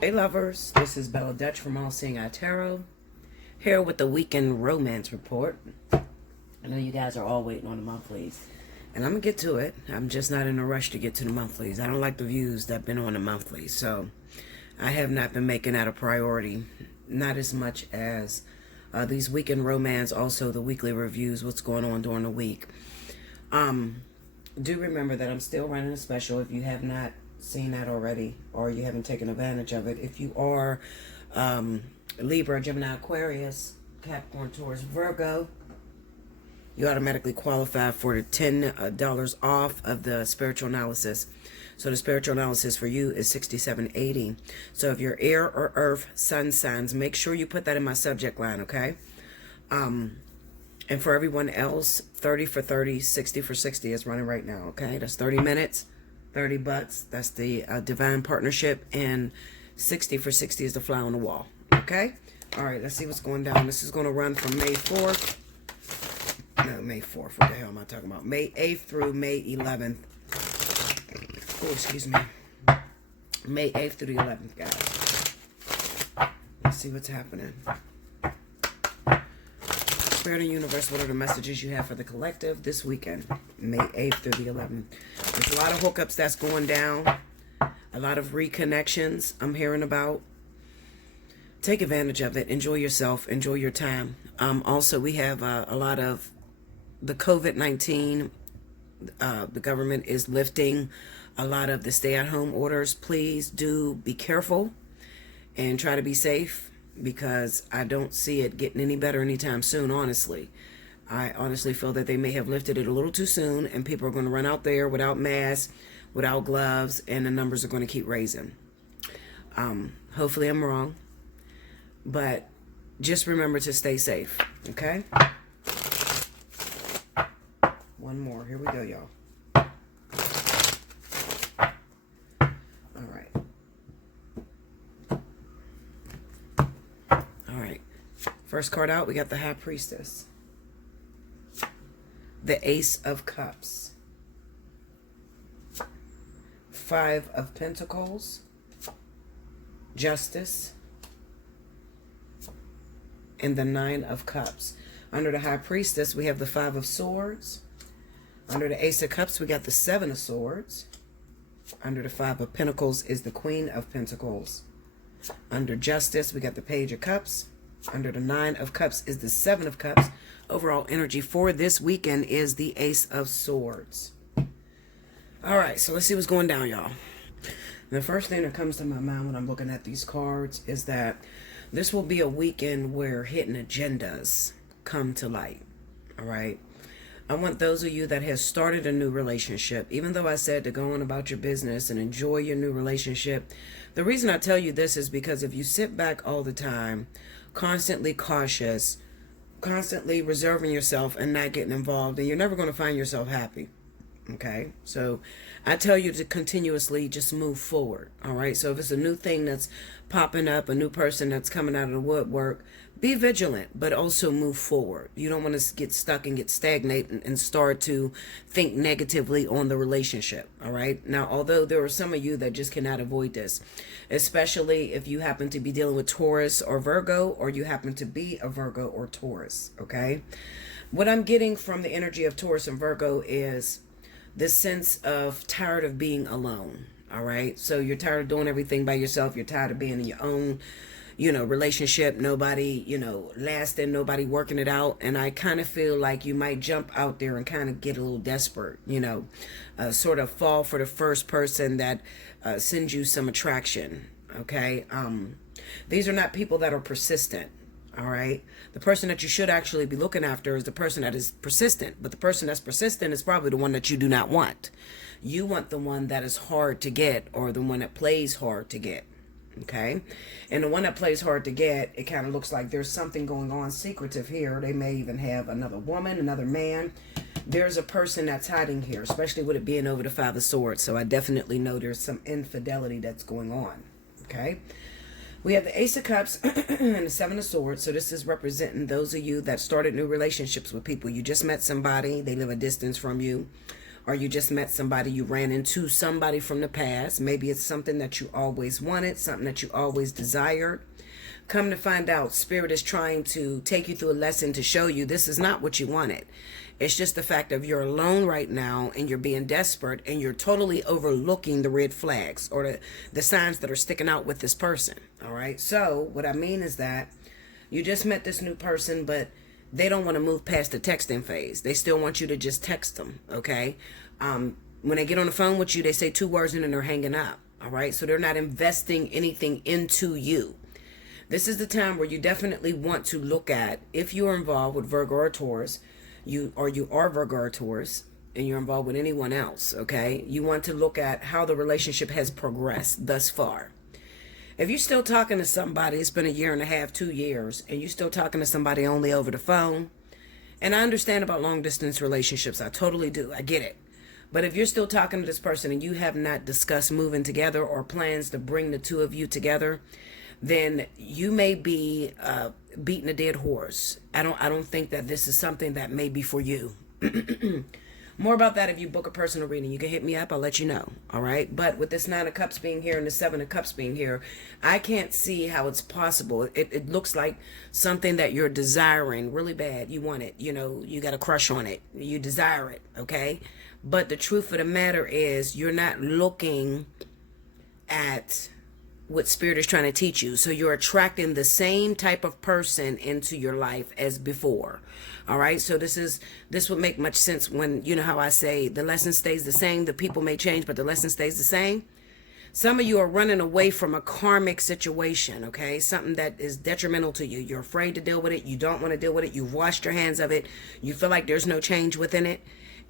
Hey lovers, this is Bella Dutch from Allseeingeyetarot, here with the weekend romance report. I know you guys are all waiting on the monthlies, and I'm going to get to it. I'm just not in a rush to get to the monthlies. I don't like the views that have been on the monthlies, so I have not been making that a priority. Not as much as these weekend romance, also the weekly reviews, what's going on during the week. Do remember that I'm still running a special if you have not seen that already or you haven't taken advantage of it. If you are Libra, Gemini, Aquarius, Capricorn, Taurus, Virgo, you automatically qualify for the $10 off of the spiritual analysis. So the spiritual analysis for you is $67.80. So if you're air or earth sun signs, make sure you put that in my subject line, okay? And for everyone else, 30 for 30, 60 for 60 is running right now, okay? That's 30 minutes. $30. That's the divine partnership, and 60 for 60 is the fly on the wall. Okay. All right. Let's see what's going down. This is going to run from May 4th. No, May 4th. What the hell am I talking about? May 8th through May 11th. Oh, excuse me. May 8th through the 11th, guys. Let's see what's happening. Spirit and universe, what are the messages you have for the collective this weekend, May 8th through the 11th? There's a lot of hookups that's going down, a lot of reconnections I'm hearing about. Take advantage of it. Enjoy yourself. Enjoy your time. Also, we have a lot of the COVID-19. The government is lifting a lot of the stay-at-home orders. Please do be careful and try to be safe, because I don't see it getting any better anytime soon, honestly. I honestly feel that they may have lifted it a little too soon, and people are going to run out there without masks, without gloves, and the numbers are going to keep raising. Hopefully I'm wrong, but just remember to stay safe, okay? One more. Here we go, y'all. First card out, we got the High Priestess. The Ace of Cups. 5 of Pentacles. Justice. And the 9 of Cups. Under the High Priestess, we have the 5 of Swords. Under the Ace of Cups, we got the 7 of Swords. Under the 5 of Pentacles is the Queen of Pentacles. Under Justice, we got the Page of Cups. Under the 9 of Cups is the 7 of Cups. Overall energy for this weekend is the Ace of Swords. All right, so let's see what's going down, y'all. The first thing that comes to my mind when I'm looking at these cards is that this will be a weekend where hidden agendas come to light. All right. I want those of you that have started a new relationship, even though I said to go on about your business and enjoy your new relationship, the reason I tell you this is because if you sit back all the time, constantly cautious, constantly reserving yourself and not getting involved, and you're never going to find yourself happy. Okay, so I tell you to continuously just move forward. All right, so if it's a new thing that's popping up, a new person that's coming out of the woodwork, be vigilant, but also move forward. You don't want to get stuck and get stagnant and start to think negatively on the relationship. All right, now although there are some of you that just cannot avoid this, especially if you happen to be dealing with Taurus or Virgo, or you happen to be a Virgo or Taurus. Okay, what I'm getting from the energy of Taurus and Virgo is this sense of tired of being alone. All right, so you're tired of doing everything by yourself. You're tired of being in your own relationship, nobody, lasting, nobody working it out. And I kind of feel like you might jump out there and kind of get a little desperate, sort of fall for the first person that sends you some attraction. Okay. These are not people that are persistent. All right. The person that you should actually be looking after is the person that is persistent. But the person that's persistent is probably the one that you do not want. You want the one that is hard to get, or the one that plays hard to get. Okay, and the one that plays hard to get, it kind of looks like there's something going on secretive here. They may even have another woman, another man. There's a person that's hiding here, especially with it being over the 5 of Swords. So I definitely know there's some infidelity that's going on. Okay, we have the Ace of Cups and the 7 of Swords. So this is representing those of you that started new relationships with people. You just met somebody, they live a distance from you, or you just met somebody, you ran into somebody from the past. Maybe it's something that you always wanted, something that you always desired. Come to find out, Spirit is trying to take you through a lesson to show you this is not what you wanted. It's just the fact of you're alone right now and you're being desperate and you're totally overlooking the red flags or the signs that are sticking out with this person. All right. So what I mean is that you just met this new person, but they don't want to move past the texting phase. They still want you to just text them. Okay. When they get on the phone with you, they say 2 words and then they're hanging up. All right. So they're not investing anything into you. This is the time where you definitely want to look at, if you are involved with Virgo or Taurus, you are Virgo or Taurus, and you're involved with anyone else, okay? You want to look at how the relationship has progressed thus far. If you're still talking to somebody, it's been 1.5 years, 2 years, and you're still talking to somebody only over the phone, and I understand about long distance relationships, I totally do, I get it. But if you're still talking to this person and you have not discussed moving together or plans to bring the two of you together, then you may be beating a dead horse. I don't think that this is something that may be for you. More about that if you book a personal reading. You can hit me up. I'll let you know. All right. But with this 9 of Cups being here and the 7 of Cups being here, I can't see how it's possible. It looks like something that you're desiring really bad. You want it. You know, you got a crush on it. You desire it. Okay. But the truth of the matter is you're not looking at what Spirit is trying to teach you. So you're attracting the same type of person into your life as before. All right. So this would make much sense when, you know how I say the lesson stays the same. The people may change, but the lesson stays the same. Some of you are running away from a karmic situation. Okay. Something that is detrimental to you. You're afraid to deal with it. You don't want to deal with it. You've washed your hands of it. You feel like there's no change within it.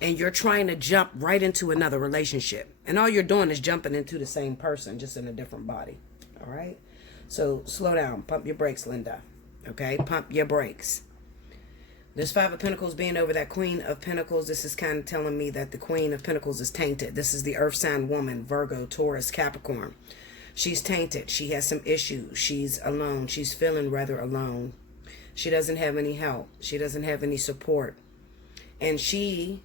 And you're trying to jump right into another relationship. And all you're doing is jumping into the same person, just in a different body. All right. So slow down. Pump your brakes, Linda. Okay. Pump your brakes. This 5 of Pentacles being over that Queen of Pentacles. This is kind of telling me that the Queen of Pentacles is tainted. This is the earth sign woman, Virgo, Taurus, Capricorn. She's tainted. She has some issues. She's alone. She's feeling rather alone. She doesn't have any help. She doesn't have any support. And she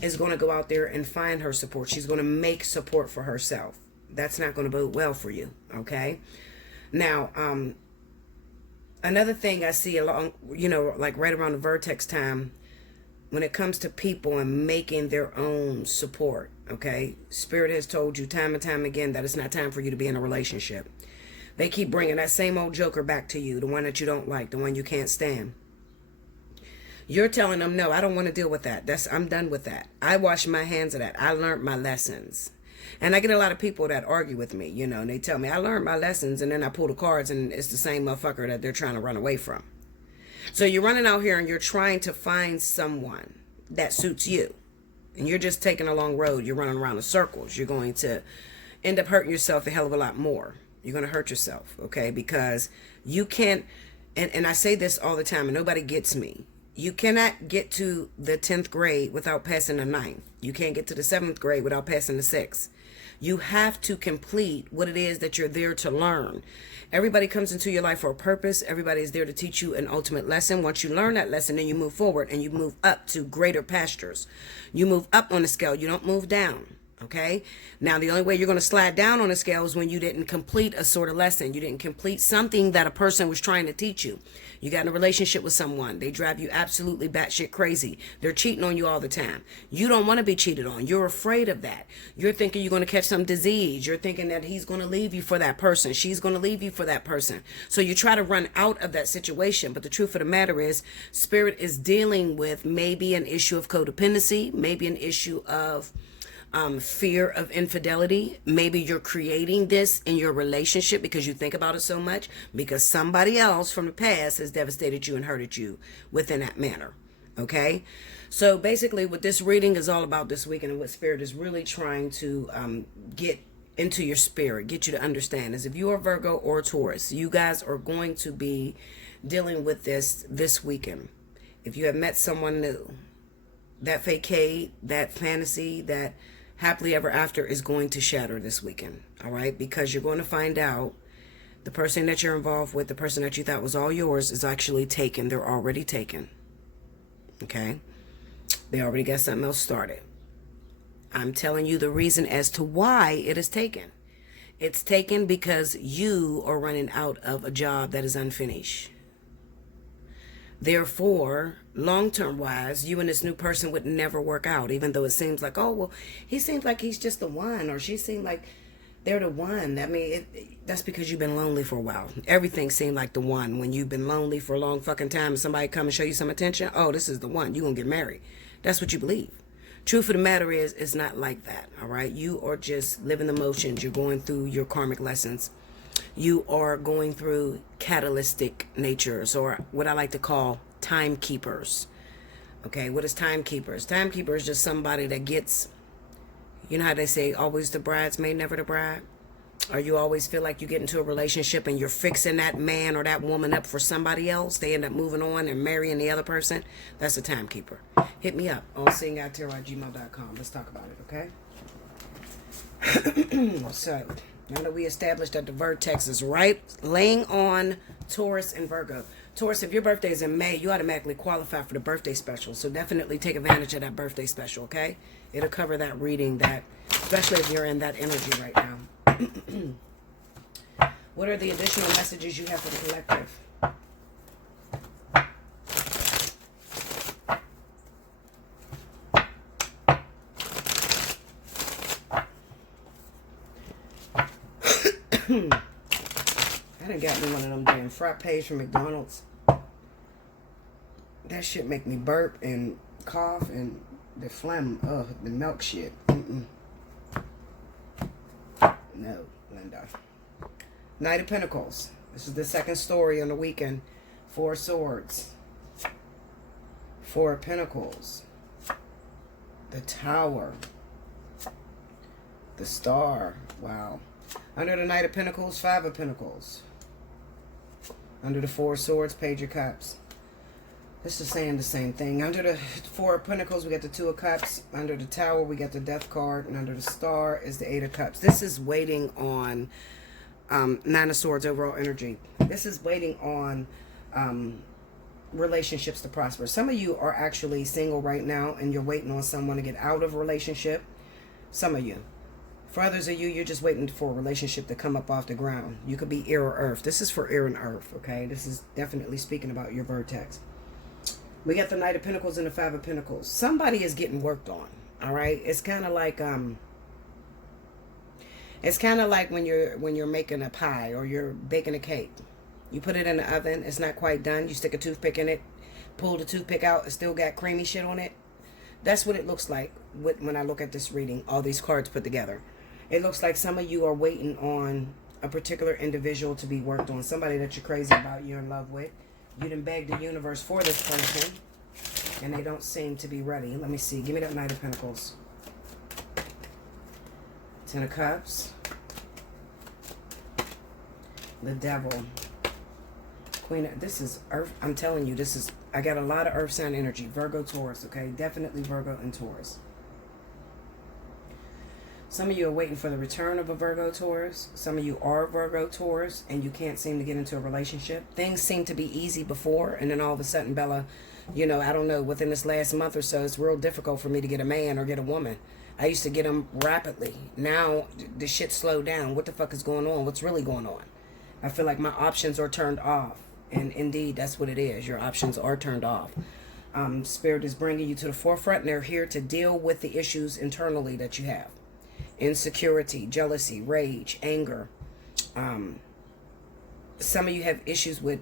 is going to go out there and find her support. She's going to make support for herself. That's not going to bode well for you. Okay. Now, another thing I see along, you know, like right around the vertex time, when it comes to people and making their own support. Okay. Spirit has told you time and time again that it's not time for you to be in a relationship. They keep bringing that same old joker back to you. The one that you don't like, the one you can't stand. You're telling them, no, I don't want to deal with that. I'm done with that. I wash my hands of that. I learned my lessons. And I get a lot of people that argue with me, you know, and they tell me I learned my lessons, and then I pull the cards and it's the same motherfucker that they're trying to run away from. So you're running out here and you're trying to find someone that suits you. And you're just taking a long road. You're running around in circles. You're going to end up hurting yourself a hell of a lot more. You're going to hurt yourself, okay? Because you can't, and I say this all the time and nobody gets me. You cannot get to the 10th grade without passing the 9th. You can't get to the 7th grade without passing the 6th. You have to complete what it is that you're there to learn. Everybody comes into your life for a purpose. Everybody is there to teach you an ultimate lesson. Once you learn that lesson, then you move forward and you move up to greater pastures. You move up on the scale. You don't move down. Okay. Now, the only way you're going to slide down on the scale is when you didn't complete a sort of lesson. You didn't complete something that a person was trying to teach you. You got in a relationship with someone. They drive you absolutely batshit crazy. They're cheating on you all the time. You don't want to be cheated on. You're afraid of that. You're thinking you're going to catch some disease. You're thinking that he's going to leave you for that person. She's going to leave you for that person. So you try to run out of that situation. But the truth of the matter is, Spirit is dealing with maybe an issue of codependency, maybe an issue of fear of infidelity. Maybe you're creating this in your relationship because you think about it so much, because somebody else from the past has devastated you and hurted you within that manner. Okay. So basically what this reading is all about this weekend, and what Spirit is really trying to get into your spirit, get you to understand, is if you are Virgo or Taurus, you guys are going to be dealing with this weekend. If you have met someone new, that facade, that fantasy, that happily ever after is going to shatter this weekend. All right. Because you're going to find out the person that you're involved with, the person that you thought was all yours, is actually taken. They're already taken. Okay. They already got something else started. I'm telling you the reason as to why it is taken. It's taken because you are running out of a job that is unfinished. Therefore, long-term wise, you and this new person would never work out, even though it seems like, oh, well, he seems like he's just the one, or she seemed like they're the one. I mean, that's because you've been lonely for a while. Everything seemed like the one when you've been lonely for a long fucking time and somebody come and show you some attention. Oh, this is the one. You're going to get married. That's what you believe. Truth of the matter is, it's not like that, all right? You are just living the motions. You're going through your karmic lessons. You are going through catalytic natures, or what I like to call timekeepers. Okay, what is timekeepers? Timekeeper is just somebody that gets, you know how they say, always the bridesmaid, never the bride? Or you always feel like you get into a relationship and you're fixing that man or that woman up for somebody else. They end up moving on and marrying the other person. That's a timekeeper. Hit me up on allseeingeyetarot@gmail.com. Let's talk about it, okay? So, now that we established that the vertex is right, laying on Taurus and Virgo. Taurus, if your birthday is in May, you automatically qualify for the birthday special. So definitely take advantage of that birthday special, okay? It'll cover that reading, that, especially if you're in that energy right now. What are the additional messages you have for the collective? I done got me one of them damn frappes from McDonald's. That shit make me burp and cough and the phlegm, the milk shit. No, Linda. Knight of Pentacles. This is the second story on the weekend. Four of Swords. Four of Pentacles. The Tower. The Star. Wow. Under the Knight of Pentacles, Five of Pentacles. Under the Four of Swords, Page of Cups. This is saying the same thing. Under the Four of Pentacles, we got the Two of Cups. Under the Tower, we got the Death card. And under the Star is the Eight of Cups. This is waiting on Nine of Swords overall energy. This is waiting on relationships to prosper. Some of you are actually single right now and you're waiting on someone to get out of a relationship. Some of you. For others of you, you're just waiting for a relationship to come up off the ground. You could be air or earth. This is for air and earth, okay? This is definitely speaking about your vertex. We got the Knight of Pentacles and the Five of Pentacles. Somebody is getting worked on, all right? It's kind of like when you're making a pie or you're baking a cake. You put it in the oven, it's not quite done. You stick a toothpick in it, pull the toothpick out, it still got creamy shit on it. That's what it looks like when I look at this reading, all these cards put together. It looks like some of you are waiting on a particular individual to be worked on. Somebody that you're crazy about, you're in love with. You done begged the universe for this person, and they don't seem to be ready. Let me see. Give me that Knight of Pentacles. Ten of Cups. The Devil. Queen. This is Earth. I'm telling you, this is... I got a lot of Earth sign energy. Virgo, Taurus, okay? Definitely Virgo and Taurus. Some of you are waiting for the return of a Virgo, Taurus. Some of you are Virgo, Taurus, and you can't seem to get into a relationship. Things seem to be easy before, and then all of a sudden, Bella, you know, I don't know, within this last month or so, it's real difficult for me to get a man or get a woman. I used to get them rapidly. Now, the shit slowed down. What the fuck is going on? What's really going on? I feel like my options are turned off. And indeed, that's what it is. Your options are turned off. Spirit is bringing you to the forefront, and they're here to deal with the issues internally that you have. Insecurity, jealousy, rage, anger. Some of you have issues with,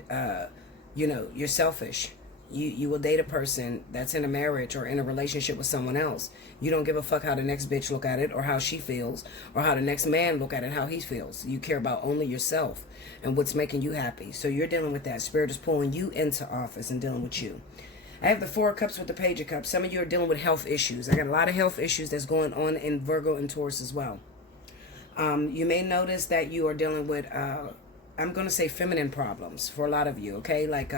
you know, you're selfish. You will date a person that's in a marriage or in a relationship with someone else. You don't give a fuck how the next bitch look at it or how she feels or how the next man look at it, how he feels. You care about only yourself and what's making you happy. So you're dealing with that. Spirit is pulling you into office and dealing with you. I have the Four of Cups with the Page of Cups. Some of you are dealing with health issues. I got a lot of health issues that's going on in Virgo and Taurus as well. You may notice that you are dealing with, I'm going to say feminine problems for a lot of you, okay? Like,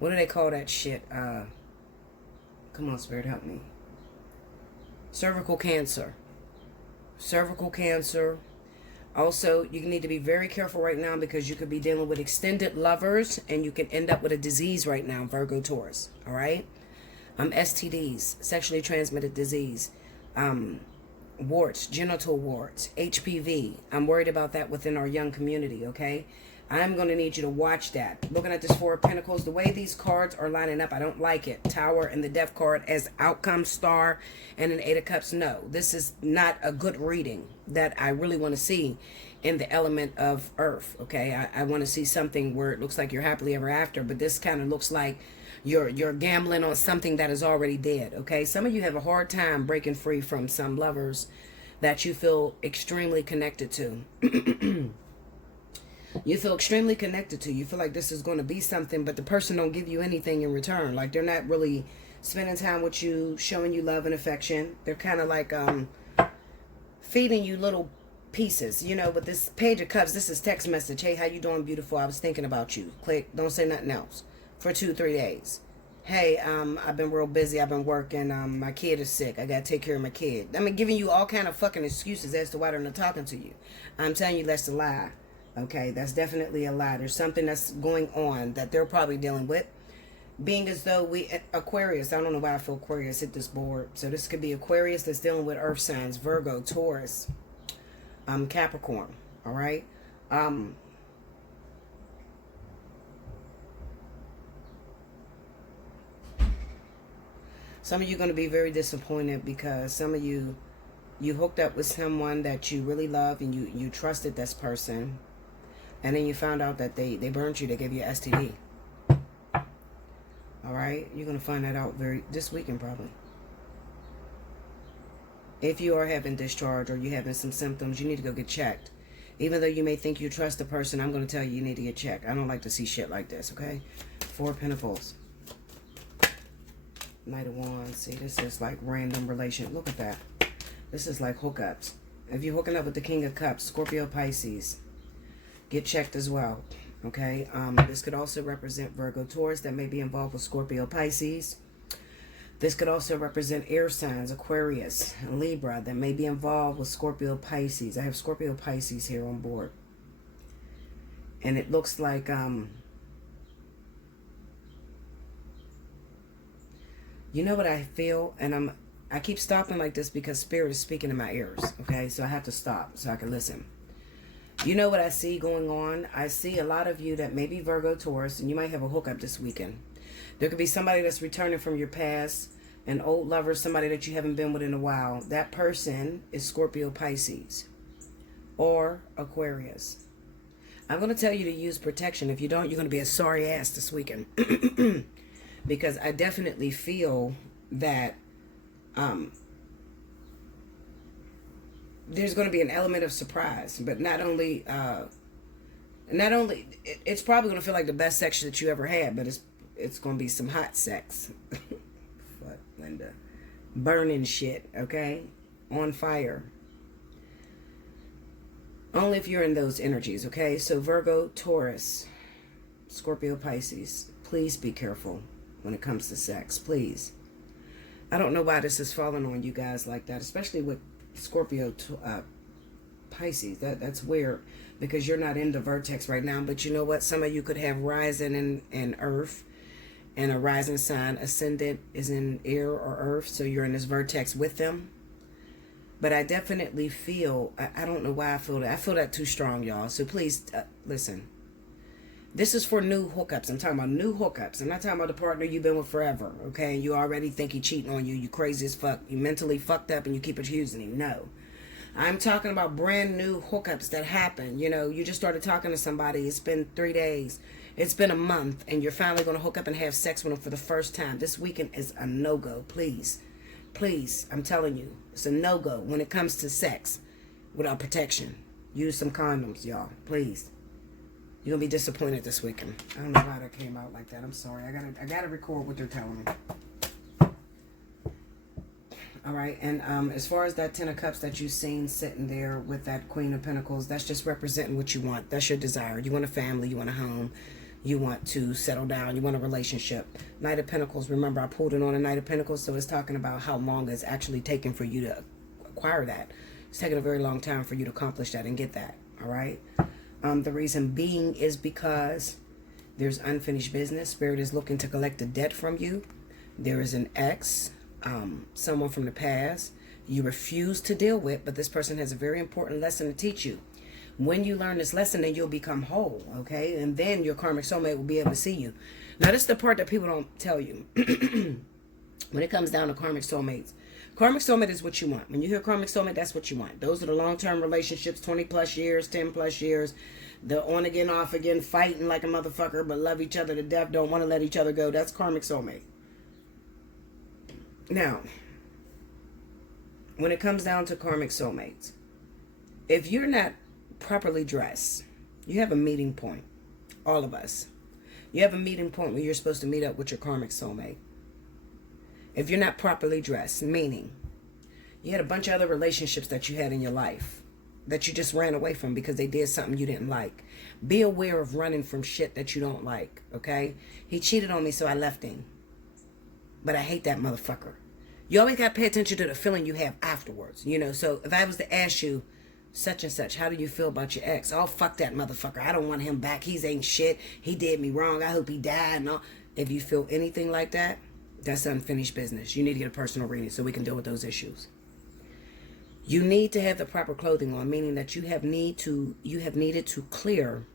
what do they call that shit? Come on, Spirit, help me. Cervical cancer. Cervical cancer. Also, you need to be very careful right now because you could be dealing with extended lovers and you can end up with a disease right now, Virgo, Taurus. All right? STDs, sexually transmitted disease. warts, genital warts, HPV. I'm worried about that within our young community, okay? I'm going to need you to watch that. Looking at this Four of Pentacles, the way these cards are lining up, I don't like it. Tower and the Death card as outcome star and an Eight of Cups. No, this is not a good reading that I really want to see in the element of Earth, okay? I want to see something where it looks like you're happily ever after, but this kind of looks like you're gambling on something that is already dead, okay? Some of you have a hard time breaking free from some lovers that you feel extremely connected to. You feel extremely connected to. You feel like this is going to be something, but the person don't give you anything in return. Like, they're not really spending time with you, showing you love and affection. They're kind of like feeding you little pieces. You know, with this Page of Cups, this is text message. Hey, how you doing, beautiful? I was thinking about you. Click. Don't say nothing else for 2-3 days. Hey, I've been real busy. I've been working. My kid is sick. I got to take care of my kid. I mean, giving you all kind of fucking excuses as to why they're not talking to you. I'm telling you, that's a lie. Okay, that's definitely a lie. There's something that's going on that they're probably dealing with. Being as though Aquarius, I don't know why I feel Aquarius hit this board. So this could be Aquarius that's dealing with earth signs, Virgo, Taurus, Capricorn, all right? Some of you are going to be very disappointed because some of you hooked up with someone that you really love and you trusted this person. And then you found out that they burned you. They gave you an STD. All right? You're going to find that out this weekend probably. If you are having discharge or you're having some symptoms, you need to go get checked. Even though you may think you trust the person, I'm going to tell you need to get checked. I don't like to see shit like this, okay? Four of Pentacles. Knight of Wands. See, this is like random relation. Look at that. This is like hookups. If you're hooking up with the King of Cups, Scorpio, Pisces, get checked as well, okay? This could also represent Virgo, Taurus that may be involved with Scorpio, Pisces. This could also represent air signs, Aquarius, and Libra that may be involved with Scorpio, Pisces. I have Scorpio, Pisces here on board. And it looks like, you know what I feel? And I keep stopping like this because Spirit is speaking in my ears, okay? So I have to stop so I can listen. You know what I see going on? I see a lot of you that may be Virgo, Taurus, and you might have a hookup this weekend. There could be somebody that's returning from your past, an old lover, somebody that you haven't been with in a while. That person is Scorpio, Pisces, or Aquarius. I'm going to tell you to use protection. If you don't, you're going to be a sorry ass this weekend. Because I definitely feel that there's going to be an element of surprise, but not only it's probably going to feel like the best sex that you ever had, but it's going to be some hot sex. Fuck, Linda. Burning shit, okay? On fire. Only if you're in those energies, okay? So Virgo, Taurus, Scorpio, Pisces, please be careful when it comes to sex, please. I don't know why this is falling on you guys like that, especially with Scorpio, Pisces. That's weird because you're not in the vertex right now. But you know what? Some of you could have rising in earth, and a rising sign ascendant is in air or earth. So you're in this vertex with them. But I definitely feel, I don't know why I feel that. I feel that too strong, y'all. So please listen. This is for new hookups. I'm talking about new hookups. I'm not talking about the partner you've been with forever, okay? You already think he's cheating on you. You crazy as fuck. You mentally fucked up and you keep accusing him. No. I'm talking about brand new hookups that happen. You know, you just started talking to somebody. It's been 3 days. It's been a month. And you're finally going to hook up and have sex with them for the first time. This weekend is a no-go. Please. Please. I'm telling you. It's a no-go when it comes to sex without protection. Use some condoms, y'all. Please. You're going to be disappointed this weekend. I don't know why that came out like that. I'm sorry. I gotta record what they're telling me. All right. And as far as that Ten of Cups that you've seen sitting there with that Queen of Pentacles, that's just representing what you want. That's your desire. You want a family. You want a home. You want to settle down. You want a relationship. Knight of Pentacles. Remember, I pulled it on a Knight of Pentacles. So it's talking about how long it's actually taken for you to acquire that. It's taken a very long time for you to accomplish that and get that. All right. The reason being is because there's unfinished business. Spirit is looking to collect a debt from you. There is an ex, someone from the past you refuse to deal with, but this person has a very important lesson to teach you. When you learn this lesson, then you'll become whole, okay? And then your karmic soulmate will be able to see you. Now, this is the part that people don't tell you. When it comes down to karmic soulmates, karmic soulmate is what you want. When you hear karmic soulmate, that's what you want. Those are the long-term relationships, 20 plus years, 10 plus years. The on again, off again, fighting like a motherfucker, but love each other to death, don't want to let each other go. That's karmic soulmate. Now, when it comes down to karmic soulmates, if you're not properly dressed, you have a meeting point. All of us. You have a meeting point where you're supposed to meet up with your karmic soulmate. If you're not properly dressed, meaning you had a bunch of other relationships that you had in your life that you just ran away from because they did something you didn't like. Be aware of running from shit that you don't like, okay? He cheated on me, so I left him. But I hate that motherfucker. You always got to pay attention to the feeling you have afterwards, you know? So if I was to ask you, such and such, how do you feel about your ex? Oh, fuck that motherfucker. I don't want him back. He's ain't shit. He did me wrong. I hope he died. And all. If you feel anything like that, that's unfinished business. You need to get a personal reading so we can deal with those issues. You need to have the proper clothing on, meaning that you have needed to clear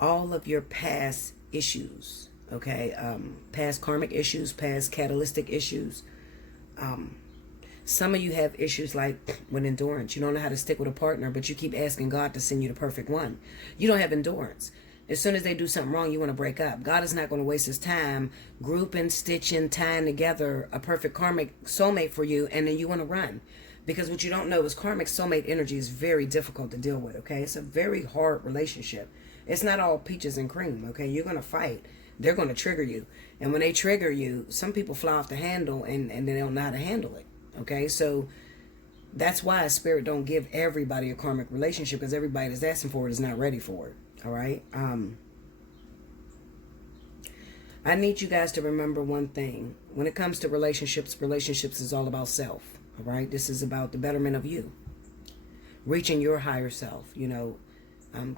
all of your past issues, okay? Past karmic issues, past catalytic issues. Some of you have issues like with endurance. You don't know how to stick with a partner, but you keep asking God to send you the perfect one. You don't have endurance. As soon as they do something wrong, you want to break up. God is not going to waste his time grouping, stitching, tying together a perfect karmic soulmate for you, and then you want to run. Because what you don't know is karmic soulmate energy is very difficult to deal with, okay? It's a very hard relationship. It's not all peaches and cream, okay? You're going to fight. They're going to trigger you. And when they trigger you, some people fly off the handle and they don't know how to handle it, okay? So that's why spirit don't give everybody a karmic relationship, because everybody that's asking for it is not ready for it, all right? I need you guys to remember one thing. When it comes to relationships is all about self. All right, this is about the betterment of you, reaching your higher self, you know,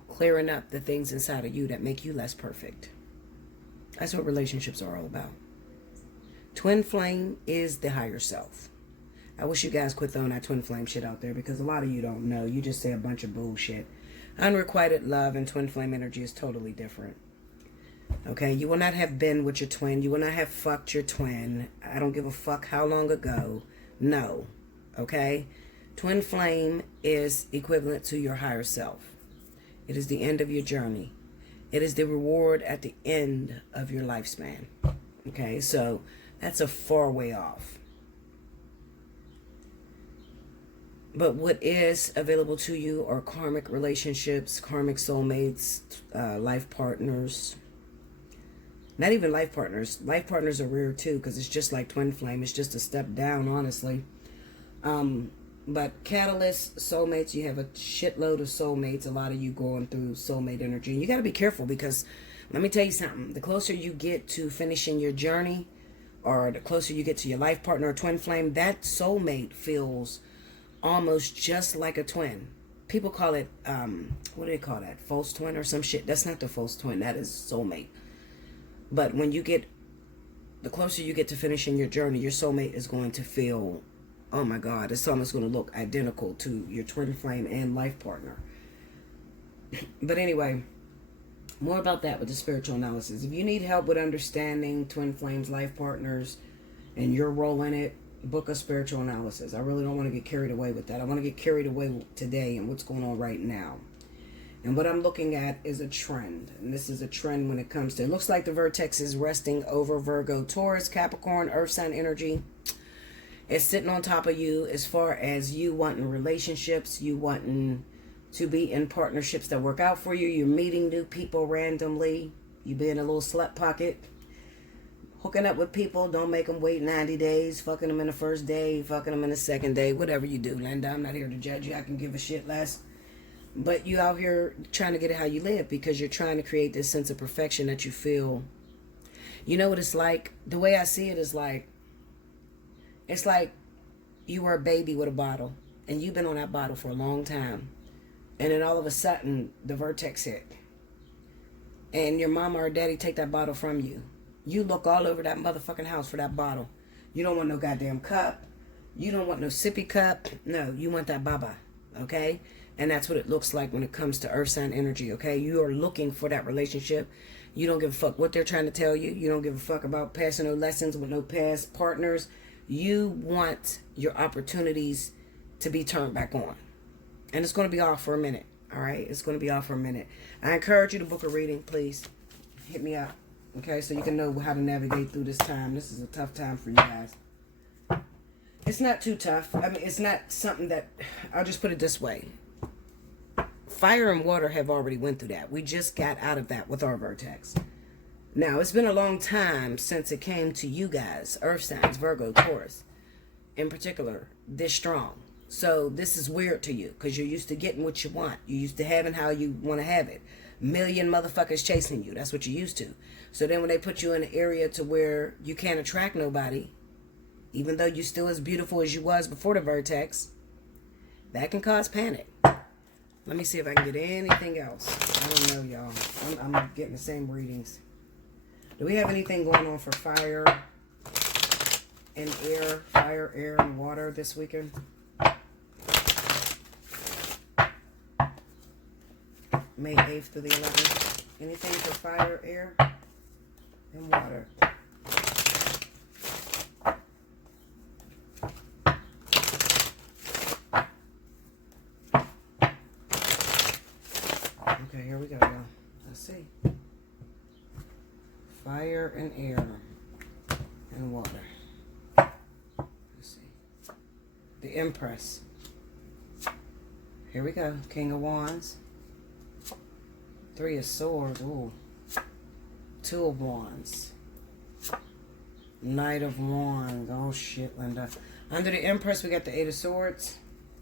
clearing up the things inside of you that make you less perfect. That's what relationships are all about. Twin flame is the higher self. I wish you guys quit throwing that twin flame shit out there, because a lot of you don't know. You just say a bunch of bullshit. Unrequited love and twin flame energy is totally different. Okay, you will not have been with your twin. You will not have fucked your twin. I don't give a fuck how long ago. No, okay? Twin flame is equivalent to your higher self. It is the end of your journey. It is the reward at the end of your lifespan. Okay, so that's a far way off. But what is available to you are karmic relationships, karmic soulmates, life partners. Not even life partners. Life partners are rare too, because it's just like twin flame. It's just a step down, honestly. But catalysts, soulmates, you have a shitload of soulmates. A lot of you going through soulmate energy. And you got to be careful, because let me tell you something. The closer you get to finishing your journey, or the closer you get to your life partner or twin flame, that soulmate feels almost just like a twin. People call it, what do they call that? False twin or some shit. That's not the false twin. That is soulmate. But when you get, the closer you get to finishing your journey, your soulmate is going to feel, oh my God, it's almost going to look identical to your twin flame and life partner. But anyway, more about that with the spiritual analysis. If you need help with understanding twin flames, life partners, and your role in it, book a spiritual analysis. I really don't want to get carried away with that. I want to get carried away today and what's going on right now. And what I'm looking at is a trend. And this is a trend when it comes to, it looks like the vertex is resting over Virgo, Taurus, Capricorn, Earth sign energy. It's sitting on top of you as far as you wanting relationships, you wanting to be in partnerships that work out for you. You're meeting new people randomly. You be in a little slut pocket. Hooking up with people, don't make them wait 90 days. Fucking them in the first day, fucking them in the second day. Whatever you do, Linda, I'm not here to judge you. I can give a shit less. But you out here trying to get it how you live, because you're trying to create this sense of perfection that you feel. You know what it's like? The way I see it is like, it's like you were a baby with a bottle, and you've been on that bottle for a long time. And then all of a sudden, the vertex hit. And your mama or daddy take that bottle from you. You look all over that motherfucking house for that bottle. You don't want no goddamn cup. You don't want no sippy cup. No, you want that baba. Okay? And that's what it looks like when it comes to earth sign energy. Okay? You are looking for that relationship. You don't give a fuck what they're trying to tell you. You don't give a fuck about passing no lessons with no past partners. You want your opportunities to be turned back on. And it's going to be off for a minute. All right? It's going to be off for a minute. I encourage you to book a reading, please. Hit me up. Okay? So you can know how to navigate through this time. This is a tough time for you guys. It's not too tough. I mean, it's not something that... I'll just put it this way. Fire and water have already went through that. We just got out of that with our vertex. Now, it's been a long time since it came to you guys, earth signs, Virgo, Taurus, in particular, this strong. So this is weird to you because you're used to getting what you want. You're used to having how you want to have it. Million motherfuckers chasing you. That's what you're used to. So then when they put you in an area to where you can't attract nobody, even though you're still as beautiful as you was before the vertex, that can cause panic. Let me see if I can get anything else. I don't know, y'all. I'm getting the same readings. Do we have anything going on for fire and air? Fire, air, and water this weekend? May 8th through the 11th. Anything for fire, air, and water? Okay, here we go, y'all. Let's see. Fire and air and water. Let's see. The Empress. Here we go. King of Wands. Three of Swords. Ooh. Two of Wands. Knight of Wands. Oh, shit, Linda. Under the Empress, we got the Eight of Swords.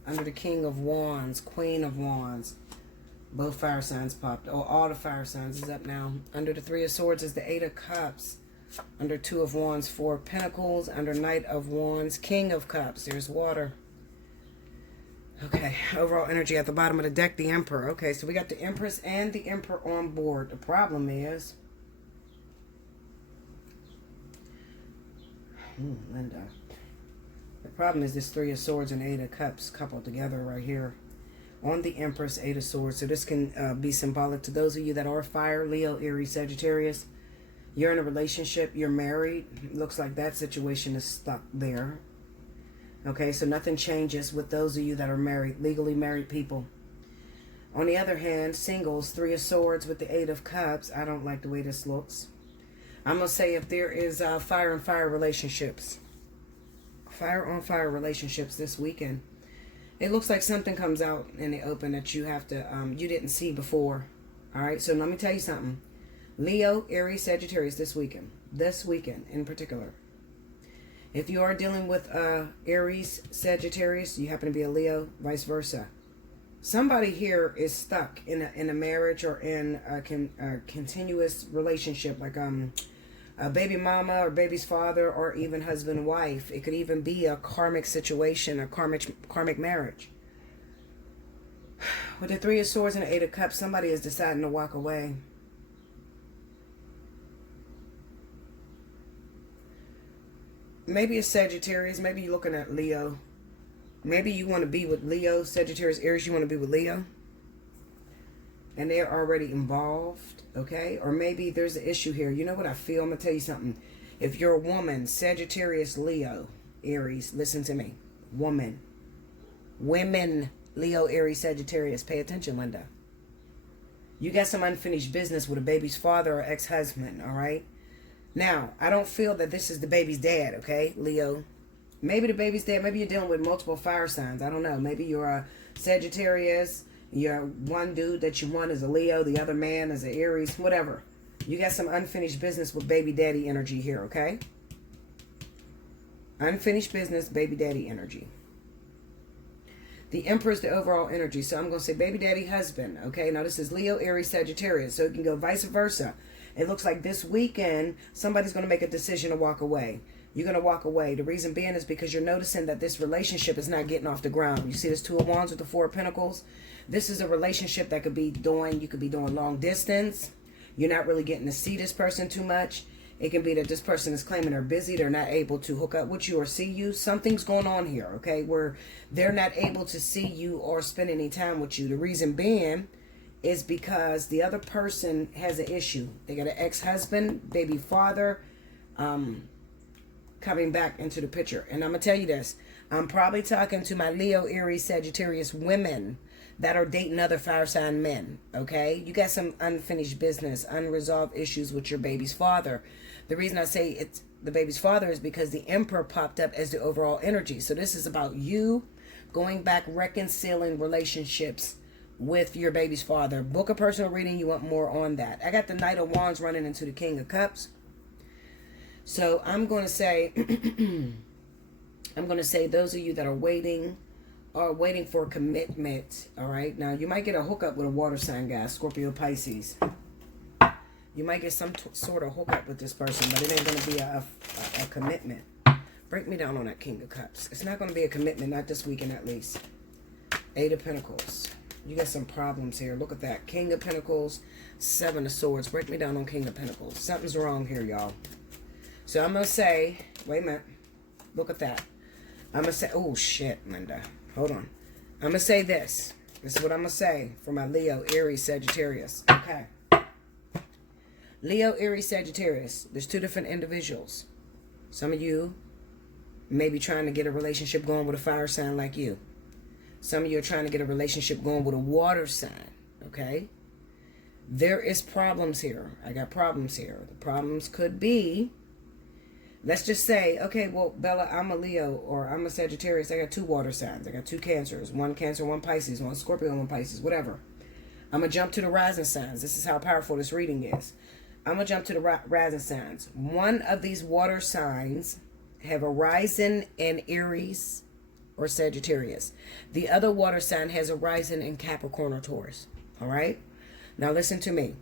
Under the King of Wands. Queen of Wands. Both fire signs popped. Oh, all the fire signs is up now. Under the Three of Swords is the Eight of Cups. Under Two of Wands, Four of Pentacles. Under Knight of Wands, King of Cups. There's water. Okay, overall energy at the bottom of the deck, the Emperor. Okay, so we got the Empress and the Emperor on board. The problem is... Linda. The problem is this Three of Swords and Eight of Cups coupled together right here. On the Empress, Eight of Swords. So this can be symbolic to those of you that are fire, Leo, Aries, Sagittarius. You're in a relationship. You're married. Looks like that situation is stuck there. Okay, so nothing changes with those of you that are married, legally married people. On the other hand, singles, Three of Swords with the Eight of Cups. I don't like the way this looks. I'm going to say if there is fire on fire relationships. Fire on fire relationships this weekend. It looks like something comes out in the open that you have to, you didn't see before. All right, so let me tell you something. Leo, Aries, Sagittarius this weekend. This weekend in particular. If you are dealing with Aries, Sagittarius, you happen to be a Leo, vice versa. Somebody here is stuck in a marriage or in a continuous relationship, like a baby mama or baby's father or even husband and wife. It could even be a karmic situation, a karmic marriage. With the Three of Swords and the Eight of Cups, somebody is deciding to walk away. Maybe it's Sagittarius. Maybe you're looking at Leo. Maybe you want to be with Leo, Sagittarius, Aries. You want to be with Leo. And they're already involved, okay? Or maybe there's an issue here. You know what I feel? I'm going to tell you something. If you're a woman, Sagittarius, Leo, Aries, listen to me. Woman. Women, Leo, Aries, Sagittarius. Pay attention, Linda. You got some unfinished business with a baby's father or ex-husband, all right? Now, I don't feel that this is the baby's dad, okay, Leo? Maybe the baby's dad. Maybe you're dealing with multiple fire signs. I don't know. Maybe you're a Sagittarius. You're one dude that you want is a Leo. The other man is an Aries. Whatever. You got some unfinished business with baby daddy energy here, okay? Unfinished business, baby daddy energy. The Emperor is the overall energy. So I'm going to say baby daddy husband, okay? Now this is Leo, Aries, Sagittarius. So it can go vice versa. It looks like this weekend, somebody's going to make a decision to walk away. You're going to walk away. The reason being is because you're noticing that this relationship is not getting off the ground. You see this Two of Wands with the Four of Pentacles? This is a relationship that you could be doing long distance. You're not really getting to see this person too much. It can be that this person is claiming they're busy. They're not able to hook up with you or see you. Something's going on here, okay, where they're not able to see you or spend any time with you. The reason being is because the other person has an issue. They got an ex-husband, baby father, coming back into the picture. And I'm going to tell you this. I'm probably talking to my Leo, Aries, Sagittarius women that are dating other fire sign men, okay? You got some unfinished business, unresolved issues with your baby's father. The reason I say it's the baby's father is because the Emperor popped up as the overall energy. So this is about you going back, reconciling relationships with your baby's father. Book a personal reading. You want more on that. I got the Knight of Wands running into the King of Cups. So I'm going to say, those of you that are waiting for commitment, all right? Now, you might get a hookup with a water sign, guys, Scorpio, Pisces. You might get some sort of hookup with this person, but it ain't going to be a commitment. Break me down on that King of Cups. It's not going to be a commitment, not this weekend at least. 8 of Pentacles. You got some problems here. Look at that. King of Pentacles, 7 of Swords. Break me down on King of Pentacles. Something's wrong here, y'all. So I'm going to say, wait a minute. Look at that. I'm going to say, oh, shit, Linda. Hold on. I'm going to say this. This is what I'm going to say for my Leo, Aries, Sagittarius. Okay. Leo, Aries, Sagittarius. There's 2 different individuals. Some of you may be trying to get a relationship going with a fire sign like you. Some of you are trying to get a relationship going with a water sign. Okay? There is problems here. I got problems here. The problems could be, let's just say, okay, well, Bella, I'm a Leo or I'm a Sagittarius. I got 2 water signs. I got 2 Cancers. 1 Cancer, 1 Pisces, 1 Scorpio, 1 Pisces, whatever. I'm going to jump to the rising signs. This is how powerful this reading is. I'm going to jump to the rising signs. One of these water signs have a rising in Aries or Sagittarius. The other water sign has a rising in Capricorn or Taurus. All right? Now listen to me.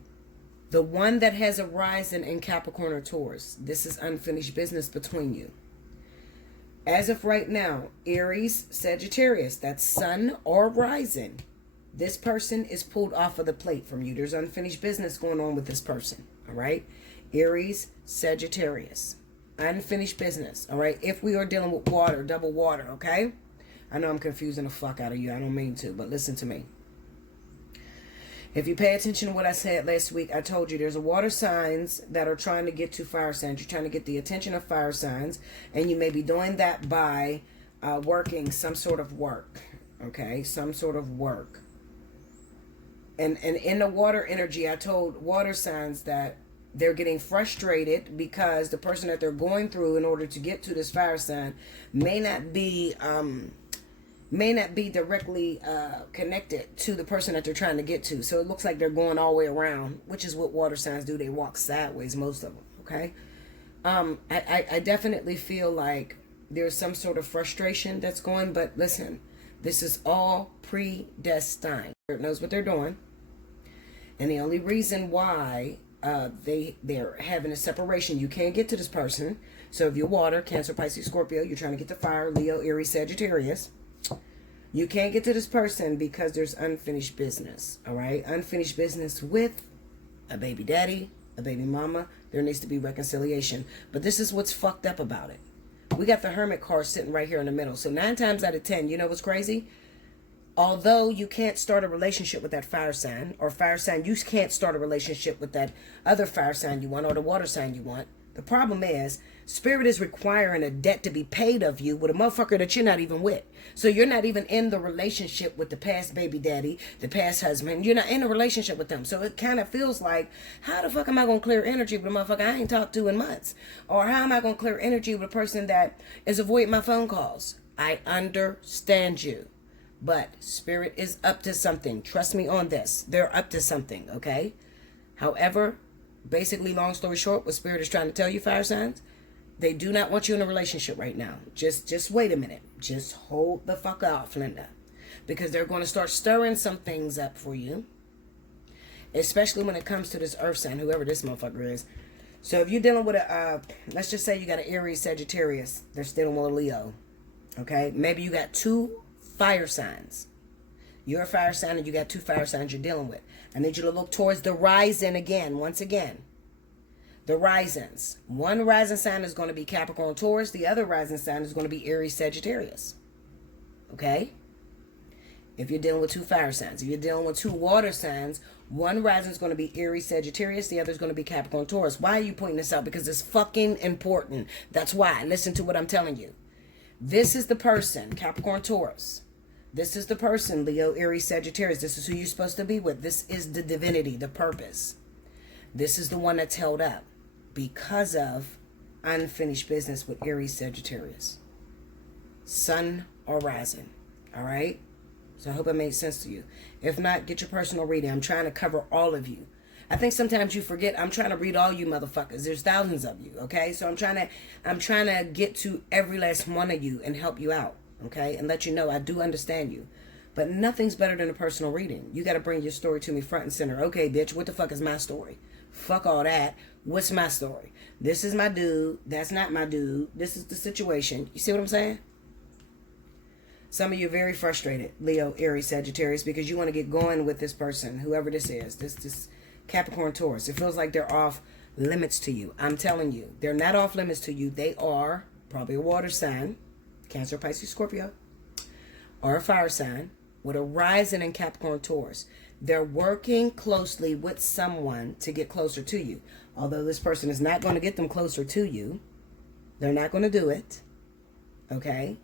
The one that has a rising in Capricorn or Taurus, this is unfinished business between you. As of right now, Aries, Sagittarius, that's sun or rising. This person is pulled off of the plate from you. There's unfinished business going on with this person. All right? Aries, Sagittarius. Unfinished business. All right? If we are dealing with water, double water, okay? I know I'm confusing the fuck out of you. I don't mean to, but listen to me. If you pay attention to what I said last week, I told you there's a water signs that are trying to get to fire signs. You're trying to get the attention of fire signs, and you may be doing that by working some sort of work. Okay? Some sort of work. And in the water energy, I told water signs that they're getting frustrated because the person that they're going through in order to get to this fire sign may not be directly connected to the person that they're trying to get to. So it looks like they're going all the way around, which is what water signs do. They walk sideways, most of them. Okay. I definitely feel like there's some sort of frustration that's going, but listen, this is all predestined. It knows what they're doing. And the only reason why they're having a separation, you can't get to this person. So if you're water, Cancer, Pisces, Scorpio, you're trying to get to fire, Leo, Aries, Sagittarius. You can't get to this person because there's unfinished business. All right? Unfinished business with a baby daddy, a baby mama. There needs to be reconciliation. But this is what's fucked up about it. We got the Hermit card sitting right here in the middle. So 9 times out of 10, you know what's crazy? Although you can't start a relationship with that fire sign, or fire sign, you can't start a relationship with that other fire sign you want, or the water sign you want. The problem is, Spirit is requiring a debt to be paid of you with a motherfucker that you're not even with. So you're not even in the relationship with the past baby daddy, the past husband. You're not in a relationship with them. So it kind of feels like, how the fuck am I going to clear energy with a motherfucker I ain't talked to in months? Or how am I going to clear energy with a person that is avoiding my phone calls? I understand you. But Spirit is up to something. Trust me on this. They're up to something, okay? However, basically, long story short, what Spirit is trying to tell you, fire signs, they do not want you in a relationship right now. Just wait a minute. Just hold the fuck off, Linda. Because they're going to start stirring some things up for you. Especially when it comes to this earth sign, whoever this motherfucker is. So if you're dealing with a, let's just say you got an Aries, Sagittarius. They're still with a Leo. Okay? Maybe you got 2 fire signs. You're a fire sign and you got 2 fire signs you're dealing with. I need you to look towards the rising again, once again. The risings. One rising sign is going to be Capricorn, Taurus. The other rising sign is going to be Aries, Sagittarius. Okay? If you're dealing with two fire signs. If you're dealing with two water signs, one rising is going to be Aries, Sagittarius. The other is going to be Capricorn, Taurus. Why are you pointing this out? Because it's fucking important. That's why. Listen to what I'm telling you. This is the person, Capricorn, Taurus. This is the person, Leo, Aries, Sagittarius. This is who you're supposed to be with. This is the divinity, the purpose. This is the one that's held up because of unfinished business with Aries, Sagittarius. Sun or rising. All right? So I hope it made sense to you. If not, get your personal reading. I'm trying to cover all of you. I think sometimes you forget I'm trying to read all you motherfuckers. There's thousands of you, okay? So I'm trying to get to every last one of you and help you out, okay? And let you know I do understand you. But nothing's better than a personal reading. You got to bring your story to me front and center. Okay, bitch, what the fuck is my story? Fuck all that. What's my story? This is my dude. That's not my dude. This is the situation. You see what I'm saying? Some of you are very frustrated, Leo, Aries, Sagittarius, because you want to get going with this person, whoever this is, this Capricorn, Taurus. It feels like they're off limits to you. I'm telling you, they're not off limits to you. They are probably a water sign, Cancer, Pisces, Scorpio, or a fire sign with a rising in Capricorn, Taurus. They're working closely with someone to get closer to you. Although this person is not going to get them closer to you, they're not going to do it, okay?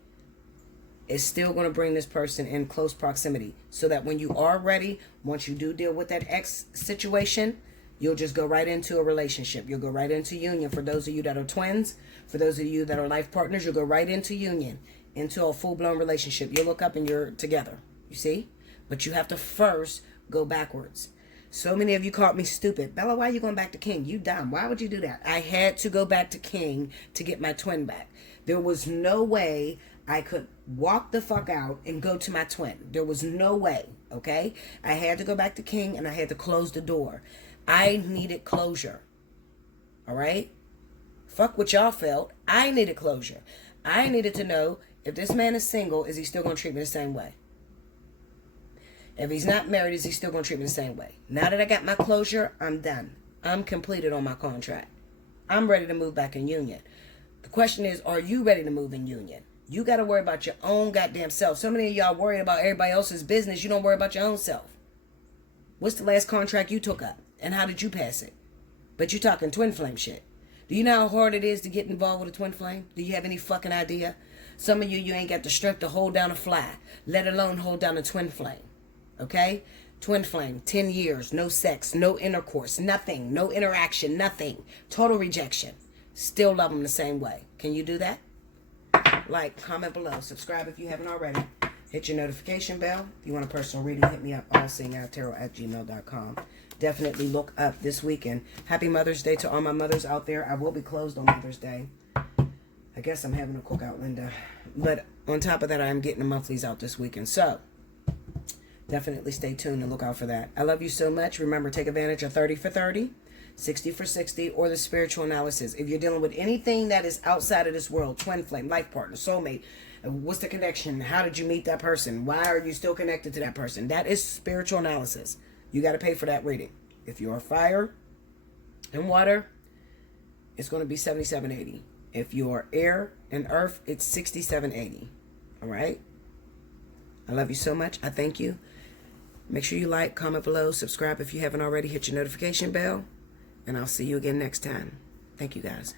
It's still going to bring this person in close proximity so that when you are ready, once you do deal with that ex situation, you'll just go right into a relationship. You'll go right into union. For those of you that are twins, for those of you that are life partners, you'll go right into union, into a full-blown relationship. You'll look up and you're together, you see? But you have to first go backwards. So many of you called me stupid. Bella, why are you going back to King? You dumb. Why would you do that? I had to go back to King to get my twin back. There was no way I could walk the fuck out and go to my twin. There was no way, okay? I had to go back to King and I had to close the door. I needed closure, all right? Fuck what y'all felt. I needed closure. I needed to know if this man is single, is he still going to treat me the same way? If he's not married, is he still going to treat me the same way? Now that I got my closure, I'm done. I'm completed on my contract. I'm ready to move back in union. The question is, are you ready to move in union? You got to worry about your own goddamn self. So many of y'all worried about everybody else's business. You don't worry about your own self. What's the last contract you took up? And how did you pass it? But you're talking twin flame shit. Do you know how hard it is to get involved with a twin flame? Do you have any fucking idea? Some of you ain't got the strength to hold down a fly, let alone hold down a twin flame. Okay? Twin flame, 10 years, no sex, no intercourse, nothing, no interaction, nothing. Total rejection. Still love them the same way. Can you do that? Like, comment below. Subscribe if you haven't already. Hit your notification bell. If you want a personal reading, hit me up, allseeingeyetarot@gmail.com. Definitely look up this weekend. Happy Mother's Day to all my mothers out there. I will be closed on Mother's Day. I guess I'm having a cookout, Linda. But on top of that, I'm getting the monthlies out this weekend. So, definitely stay tuned and look out for that. I love you so much. Remember, take advantage of 30 for 30, 60 for 60, or the spiritual analysis. If you're dealing with anything that is outside of this world, twin flame, life partner, soulmate, what's the connection? How did you meet that person? Why are you still connected to that person? That is spiritual analysis. You got to pay for that reading. If you're fire and water, it's going to be $77.80. If you're air and earth, it's $67.80. All right? I love you so much. I thank you. Make sure you like, comment below, subscribe if you haven't already, hit your notification bell, and I'll see you again next time. Thank you, guys.